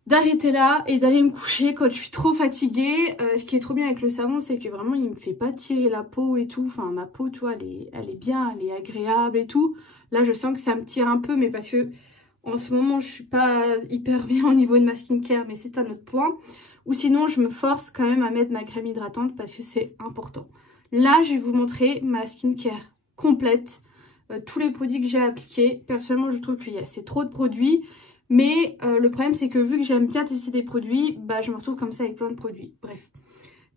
d'arrêter là et d'aller me coucher quand je suis trop fatiguée. Ce qui est trop bien avec le savon, c'est que vraiment il me fait pas tirer la peau et tout. Enfin, ma peau, tu vois, elle est bien, elle est agréable et tout. Là, je sens que ça me tire un peu, mais parce que en ce moment, je suis pas hyper bien au niveau de ma skincare, mais c'est un autre point. Ou sinon, je me force quand même à mettre ma crème hydratante parce que c'est important. Là, je vais vous montrer ma skincare complète. Tous les produits que j'ai appliqués. Personnellement, je trouve qu'il y a assez trop de produits. Mais le problème, c'est que vu que j'aime bien tester des produits, bah, je me retrouve comme ça avec plein de produits. Bref.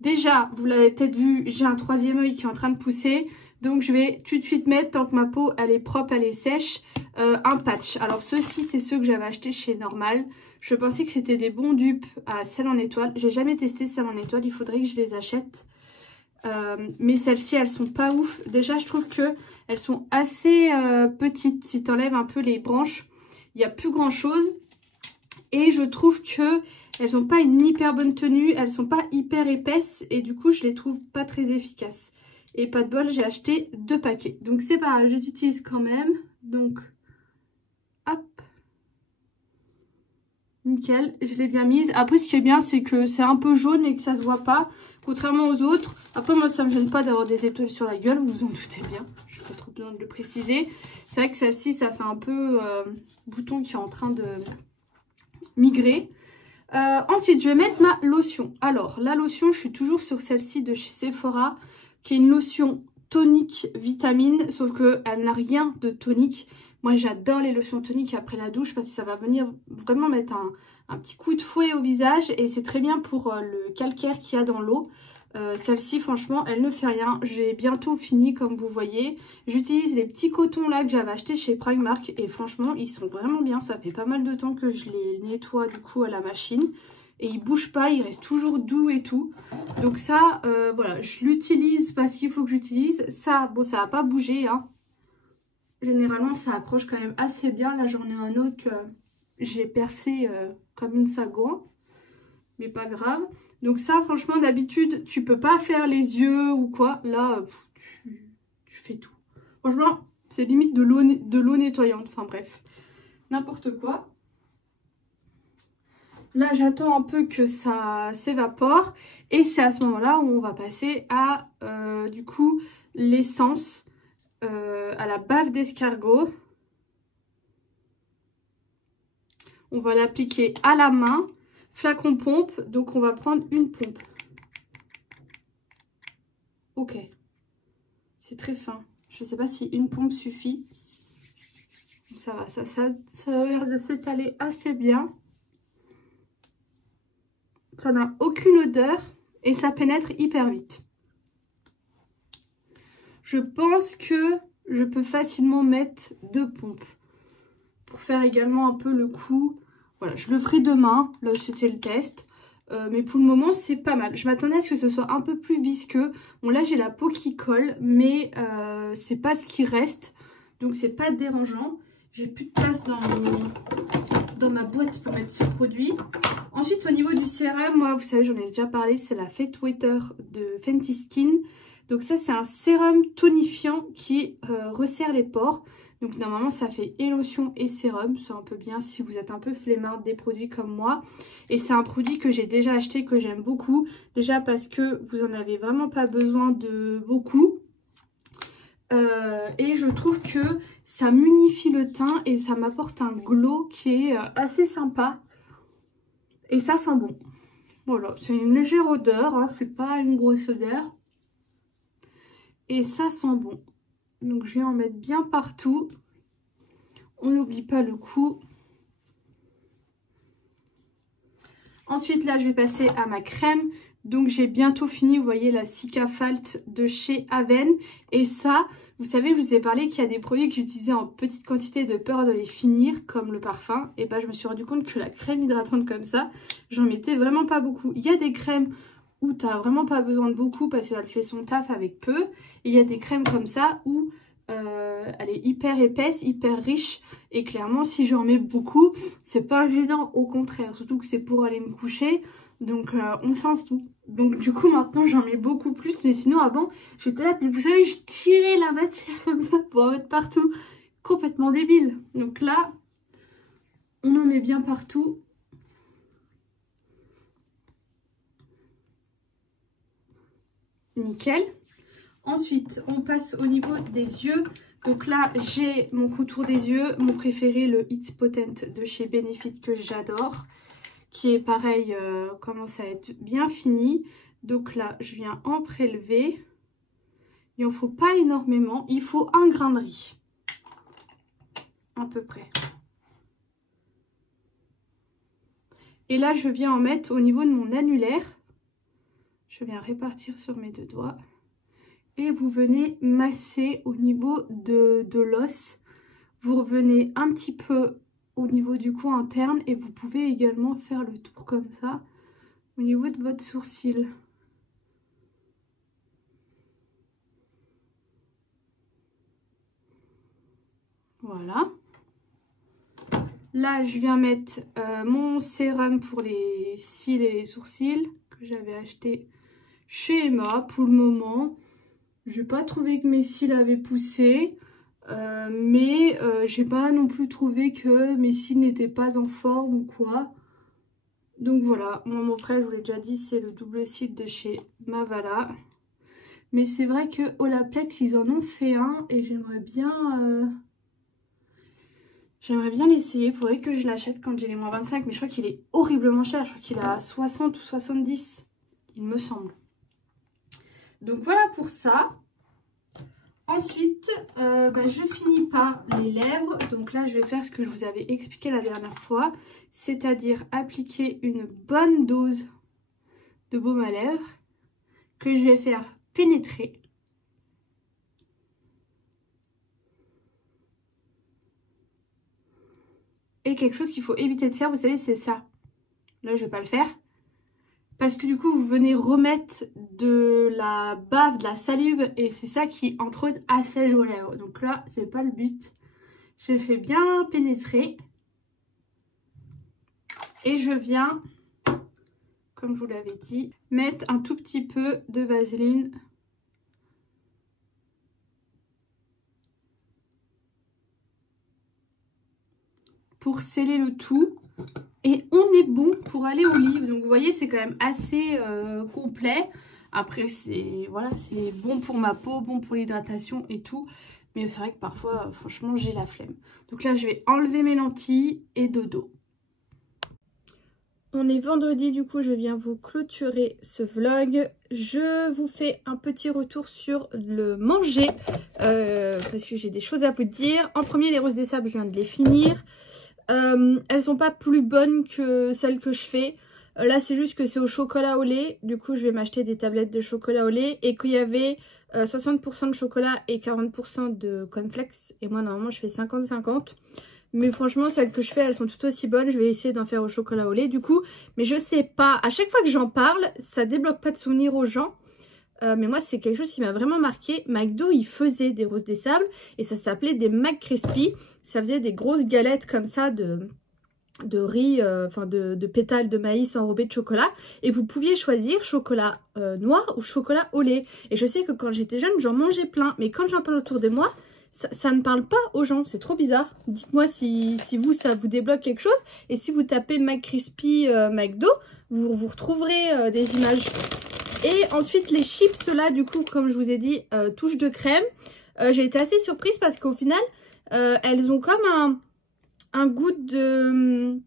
Déjà, vous l'avez peut-être vu, j'ai un troisième œil qui est en train de pousser. Donc, je vais tout de suite mettre, tant que ma peau, elle est propre, elle est sèche, un patch. Alors, ceux-ci, c'est ceux que j'avais achetés chez Normal. Je pensais que c'était des bons dupes à celles en étoile. J'ai jamais testé celles en étoile, il faudrait que je les achète. Mais celles-ci, elles sont pas ouf. Déjà, je trouve que elles sont assez petites. Si tu enlèves un peu les branches, il n'y a plus grand-chose. Et je trouve que elles n'ont pas une hyper bonne tenue. Elles sont pas hyper épaisses. Et du coup, je les trouve pas très efficaces. Et pas de bol, j'ai acheté 2 paquets. Donc, c'est pas grave, je les utilise quand même. Donc, hop. Nickel, je l'ai bien mise. Après, ce qui est bien, c'est que c'est un peu jaune et que ça se voit pas. Contrairement aux autres. Après, moi, ça me gêne pas d'avoir des étoiles sur la gueule. Vous vous en doutez bien. Je n'ai pas trop besoin de le préciser. C'est vrai que celle-ci, ça fait un peu bouton qui est en train de migrer. Ensuite, je vais mettre ma lotion. Alors, la lotion, je suis toujours sur celle-ci de chez Sephora, qui est une lotion tonique vitamine, sauf qu'elle n'a rien de tonique. Moi, j'adore les lotions toniques après la douche parce que ça va venir vraiment mettre un petit coup de fouet au visage et c'est très bien pour le calcaire qu'il y a dans l'eau. Celle-ci, franchement, elle ne fait rien. J'ai bientôt fini, comme vous voyez. J'utilise les petits cotons là que j'avais achetés chez Primark et franchement, ils sont vraiment bien. Ça fait pas mal de temps que je les nettoie du coup à la machine. Et ils bougent pas, ils restent toujours doux et tout. Donc ça, voilà, je l'utilise parce qu'il faut que j'utilise. Ça, bon, ça va pas bouger, hein. Généralement, ça accroche quand même assez bien. Là, j'en ai un autre que j'ai percé comme une sagouin. Mais pas grave. Donc ça, franchement, d'habitude, tu peux pas faire les yeux ou quoi. Là, tu fais tout. Franchement, c'est limite de l'eau nettoyante. Enfin bref, n'importe quoi. Là, j'attends un peu que ça s'évapore. Et c'est à ce moment-là où on va passer à, du coup, l'essence à la bave d'escargot. On va l'appliquer à la main. Flacon pompe, donc on va prendre une pompe. Ok. C'est très fin. Je ne sais pas si une pompe suffit. Ça va, ça a l'air de s'étaler assez bien. Ça n'a aucune odeur et ça pénètre hyper vite. Je pense que je peux facilement mettre 2 pompes. Pour faire également un peu le coup. Voilà, je le ferai demain. Là, c'était le test. Mais pour le moment, c'est pas mal. Je m'attendais à ce que ce soit un peu plus visqueux. Bon, là, j'ai la peau qui colle, mais c'est pas ce qui reste. Donc, c'est pas dérangeant. J'ai plus de place dans ma boîte pour mettre ce produit. Ensuite, au niveau du sérum, moi, vous savez, j'en ai déjà parlé. C'est la Fat Water de Fenty Skin. Donc, ça, c'est un sérum tonifiant qui resserre les pores. Donc normalement ça fait et lotion et sérum, c'est un peu bien si vous êtes un peu flemmard des produits comme moi. Et c'est un produit que j'ai déjà acheté, que j'aime beaucoup. Déjà parce que vous en avez vraiment pas besoin de beaucoup. Et je trouve que ça m'unifie le teint et ça m'apporte un glow qui est assez sympa. Et ça sent bon. Voilà, c'est une légère odeur, hein, c'est pas une grosse odeur. Et ça sent bon. Donc je vais en mettre bien partout. On n'oublie pas le coup. Ensuite là je vais passer à ma crème. Donc j'ai bientôt fini, vous voyez la Cicafalte de chez Aven. Et ça, vous savez, je vous ai parlé qu'il y a des produits que j'utilisais en petite quantité de peur de les finir, comme le parfum. Et bah je me suis rendu compte que la crème hydratante comme ça, j'en mettais vraiment pas beaucoup. Il y a des crèmes où tu n'as vraiment pas besoin de beaucoup parce qu'elle fait son taf avec peu. Et il y a des crèmes comme ça où elle est hyper épaisse, hyper riche. Et clairement, si j'en mets beaucoup, c'est pas gênant, au contraire. Surtout que c'est pour aller me coucher. Donc on s'en fout. Donc du coup maintenant j'en mets beaucoup plus. Mais sinon avant j'étais là, puis vous savez, je tirais la matière comme ça pour en mettre partout. Complètement débile. Donc là, on en met bien partout. Nickel. Ensuite, on passe au niveau des yeux. Donc là, j'ai mon contour des yeux, mon préféré, le It's Potent de chez Benefit que j'adore. Qui est pareil, commence à être bien fini. Donc là, je viens en prélever. Il n'en faut pas énormément. Il faut un grain de riz. À peu près. Et là, je viens en mettre au niveau de mon annulaire. Je viens répartir sur mes deux doigts. Et vous venez masser au niveau de l'os. Vous revenez un petit peu au niveau du coin interne. Et vous pouvez également faire le tour comme ça au niveau de votre sourcil. Voilà. Là, je viens mettre mon sérum pour les cils et les sourcils que j'avais acheté chez Emma pour le moment. Je n'ai pas trouvé que mes cils avaient poussé, mais j'ai pas non plus trouvé que mes cils n'étaient pas en forme ou quoi. Donc voilà, mon prêt, je vous l'ai déjà dit, c'est le double cil de chez Mavala. Mais c'est vrai que Olaplex, ils en ont fait un et j'aimerais bien... J'aimerais bien l'essayer, il faudrait que je l'achète quand j'ai les moins 25, mais je crois qu'il est horriblement cher, je crois qu'il est à 60 ou 70, il me semble. Donc voilà pour ça. Ensuite, je finis par les lèvres, donc là je vais faire ce que je vous avais expliqué la dernière fois, c'est-à-dire appliquer une bonne dose de baume à lèvres que je vais faire pénétrer. Et quelque chose qu'il faut éviter de faire, vous savez, c'est ça. Là, je vais pas le faire. Parce que du coup, vous venez remettre de la bave, de la salive. Et c'est ça qui, entre autres, assèche vos lèvres. Donc là, c'est pas le but. Je fais bien pénétrer. Et je viens, comme je vous l'avais dit, mettre un tout petit peu de vaseline. Pour sceller le tout. Et on est bon pour aller au lit. Donc vous voyez, c'est quand même assez complet. Après, c'est voilà, c'est bon pour ma peau, bon pour l'hydratation et tout. Mais c'est vrai que parfois, franchement, j'ai la flemme. Donc là, je vais enlever mes lentilles et dodo. On est vendredi, du coup, je viens vous clôturer ce vlog. Je vous fais un petit retour sur le manger. Parce que j'ai des choses à vous dire. En premier, les roses des sables, je viens de les finir. Elles sont pas plus bonnes que celles que je fais. Là c'est juste que c'est au chocolat au lait. Du coup je vais m'acheter des tablettes de chocolat au lait. Et qu'il y avait 60% de chocolat et 40% de cornflakes. Et moi normalement je fais 50-50. Mais franchement celles que je fais elles sont tout aussi bonnes. Je vais essayer d'en faire au chocolat au lait du coup. Mais je sais pas, à chaque fois que j'en parle ça débloque pas de souvenirs aux gens. Mais moi c'est quelque chose qui m'a vraiment marqué. McDo il faisait des roses des sables et ça s'appelait des McCrispy. Ça faisait des grosses galettes comme ça de riz, de pétales de maïs enrobés de chocolat. Et vous pouviez choisir chocolat noir ou chocolat au lait. Et je sais que quand j'étais jeune j'en mangeais plein. Mais quand j'en parle autour de moi, ça ne parle pas aux gens. C'est trop bizarre. Dites-moi si vous ça vous débloque quelque chose. Et si vous tapez McCrispy McDo, vous retrouverez des images. Et ensuite les chips là du coup comme je vous ai dit touche de crème. J'ai été assez surprise parce qu'au final elles ont comme un goût de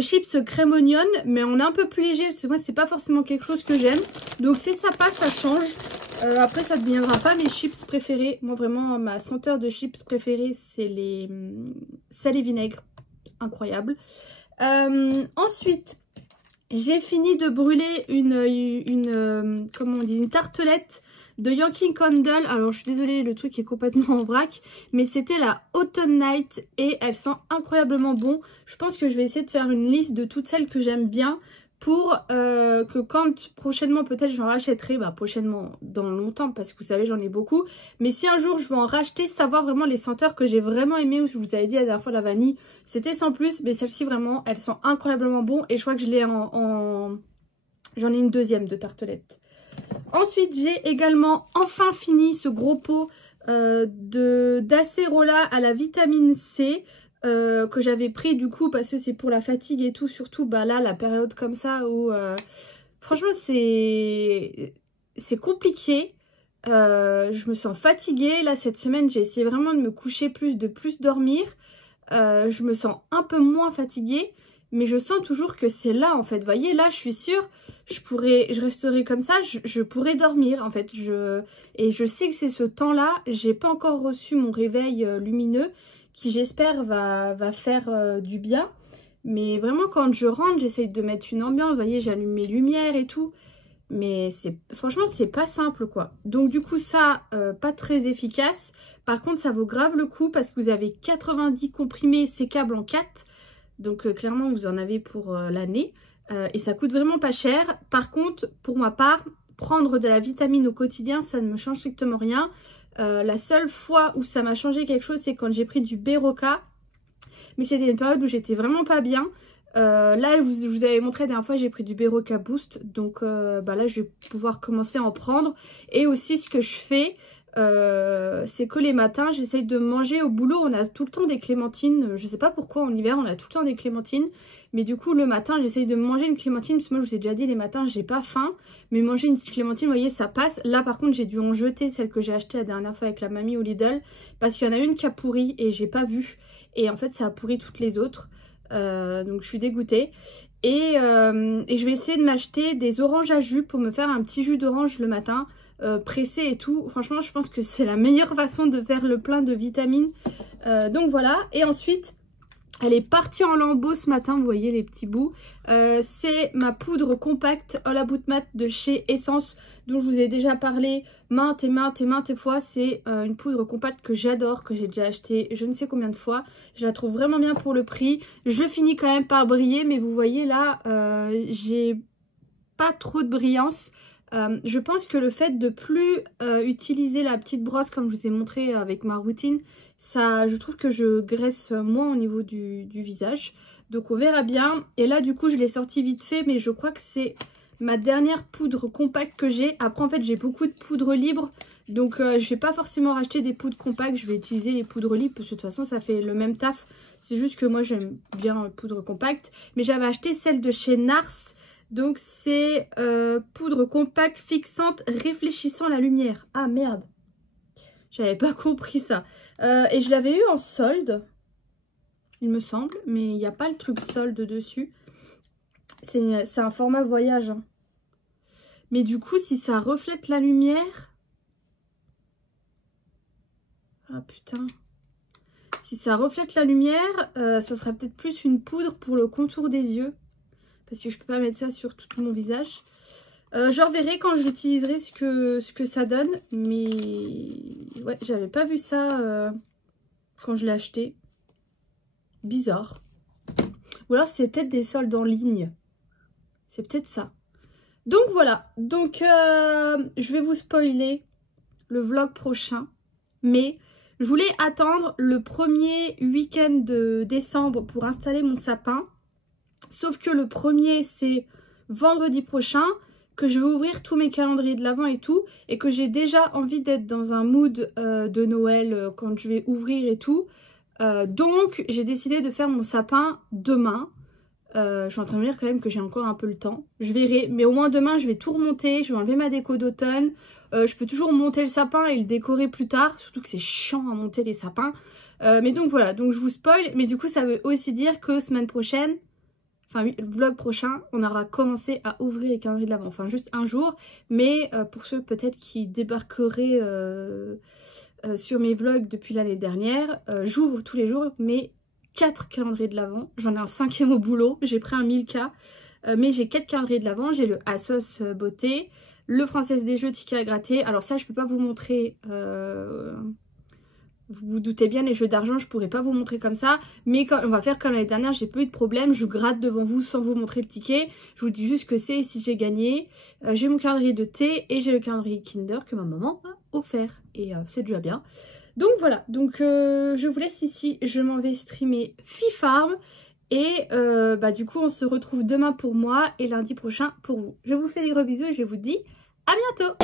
chips crème oignon mais on est un peu plus léger parce que moi c'est pas forcément quelque chose que j'aime. Donc si ça passe ça change. Après ça ne deviendra pas mes chips préférés. Moi vraiment ma senteur de chips préférée c'est les sel et vinaigre. Incroyable. Ensuite j'ai fini de brûler comment on dit, une tartelette de Yankee Candle. Alors je suis désolée, le truc est complètement en vrac, mais c'était la Autumn Night et elle sent incroyablement bon. Je pense que je vais essayer de faire une liste de toutes celles que j'aime bien pour que quand prochainement peut-être j'en rachèterai, prochainement dans longtemps parce que vous savez j'en ai beaucoup, mais si un jour je veux en racheter, savoir vraiment les senteurs que j'ai vraiment aimées, ou je vous avais dit la dernière fois la vanille c'était sans plus, mais celle-ci vraiment elle sent incroyablement bon et je crois que je l'ai en J'en ai une deuxième de tartelette. Ensuite, j'ai également enfin fini ce gros pot d'acérola à la vitamine C que j'avais pris du coup parce que c'est pour la fatigue et tout. Surtout bah, là, la période comme ça où franchement c'est compliqué. Je me sens fatiguée. Là, cette semaine, j'ai essayé vraiment de me coucher plus, de plus dormir. Je me sens un peu moins fatiguée. Mais je sens toujours que c'est là en fait. Vous voyez, là je suis sûre, je resterai comme ça, je pourrais dormir en fait. Et je sais que c'est ce temps-là, j'ai pas encore reçu mon réveil lumineux qui j'espère va faire du bien. Mais vraiment quand je rentre, j'essaye de mettre une ambiance, vous voyez, j'allume mes lumières et tout. Mais franchement, c'est pas simple quoi. Donc du coup ça, pas très efficace. Par contre, ça vaut grave le coup parce que vous avez 90 comprimés sécables en 4. Donc clairement vous en avez pour l'année et ça coûte vraiment pas cher. Par contre pour ma part, prendre de la vitamine au quotidien ça ne me change strictement rien. La seule fois où ça m'a changé quelque chose c'est quand j'ai pris du Berocca. Mais c'était une période où j'étais vraiment pas bien. Là je vous avais montré la dernière fois j'ai pris du Berocca Boost. Donc bah là je vais pouvoir commencer à en prendre. Et aussi ce que je fais... c'est que les matins j'essaye de manger au boulot, on a tout le temps des clémentines, je sais pas pourquoi en hiver on a tout le temps des clémentines, mais du coup le matin j'essaye de manger une clémentine, parce que moi je vous ai déjà dit les matins j'ai pas faim, mais manger une petite clémentine vous voyez ça passe. Là par contre j'ai dû en jeter celle que j'ai achetée la dernière fois avec la mamie au Lidl, parce qu'il y en a une qui a pourri et j'ai pas vu, et en fait ça a pourri toutes les autres, donc je suis dégoûtée. Et je vais essayer de m'acheter des oranges à jus pour me faire un petit jus d'orange le matin. Pressé et tout, franchement je pense que c'est la meilleure façon de faire le plein de vitamines, donc voilà. Et ensuite elle est partie en lambeaux ce matin, vous voyez les petits bouts, c'est ma poudre compacte All About Matte de chez Essence, dont je vous ai déjà parlé maintes et maintes et maintes fois. C'est une poudre compacte que j'adore, que j'ai déjà acheté je ne sais combien de fois, je la trouve vraiment bien pour le prix. Je finis quand même par briller, mais vous voyez là j'ai pas trop de brillance. Je pense que le fait de plus utiliser la petite brosse comme je vous ai montré avec ma routine, ça, je trouve que je graisse moins au niveau du visage. Donc on verra bien. Et là du coup je l'ai sorti vite fait, mais je crois que c'est ma dernière poudre compacte que j'ai. Après en fait j'ai beaucoup de poudre libre, donc je vais pas forcément racheter des poudres compactes, je vais utiliser les poudres libres parce que de toute façon ça fait le même taf. C'est juste que moi j'aime bien poudre compacte. Mais j'avais acheté celle de chez Nars. Donc c'est poudre compacte fixante réfléchissant la lumière. Ah merde, j'avais pas compris ça. Et je l'avais eu en solde, il me semble, mais il n'y a pas le truc solde dessus. C'est un format voyage. Hein. Mais du coup, si ça reflète la lumière... Ah putain. Si ça reflète la lumière, ça sera peut-être plus une poudre pour le contour des yeux. Parce que je peux pas mettre ça sur tout mon visage. Je reverrai quand je l'utiliserai ce que ça donne. Mais ouais, j'avais pas vu ça quand je l'ai acheté. Bizarre. Ou alors c'est peut-être des soldes en ligne. C'est peut-être ça. Donc voilà. Donc je vais vous spoiler le vlog prochain. Mais je voulais attendre le premier week-end de décembre pour installer mon sapin. Sauf que le premier c'est vendredi prochain, que je vais ouvrir tous mes calendriers de l'Avent et tout, et que j'ai déjà envie d'être dans un mood de Noël quand je vais ouvrir et tout. Donc j'ai décidé de faire mon sapin demain. Je suis en train de me dire quand même que j'ai encore un peu le temps. Je verrai, mais au moins demain je vais tout remonter, je vais enlever ma déco d'automne. Je peux toujours monter le sapin et le décorer plus tard, surtout que c'est chiant à monter les sapins. Mais donc voilà, donc je vous spoil, mais du coup ça veut aussi dire que semaine prochaine, enfin le vlog prochain, on aura commencé à ouvrir les calendriers de l'Avent, enfin juste un jour. Mais pour ceux peut-être qui débarqueraient sur mes vlogs depuis l'année dernière, j'ouvre tous les jours mes 4 calendriers de l'Avent. J'en ai un 5e au boulot, j'ai pris un 1000K, mais j'ai 4 calendriers de l'Avent. J'ai le Asos Beauté, le Française des Jeux ticket à gratter. Alors ça je peux pas vous montrer, vous vous doutez bien, les jeux d'argent je pourrais pas vous montrer comme ça, mais quand on va faire comme l'année dernière, j'ai pas eu de problème, je gratte devant vous sans vous montrer le ticket, je vous dis juste que c'est si j'ai gagné. J'ai mon calendrier de thé et j'ai le calendrier Kinder que ma maman m'a offert, et c'est déjà bien. Donc voilà, donc je vous laisse ici, je m'en vais streamer Fifarm Et du coup, on se retrouve demain pour moi et lundi prochain pour vous. Je vous fais des gros bisous et je vous dis à bientôt.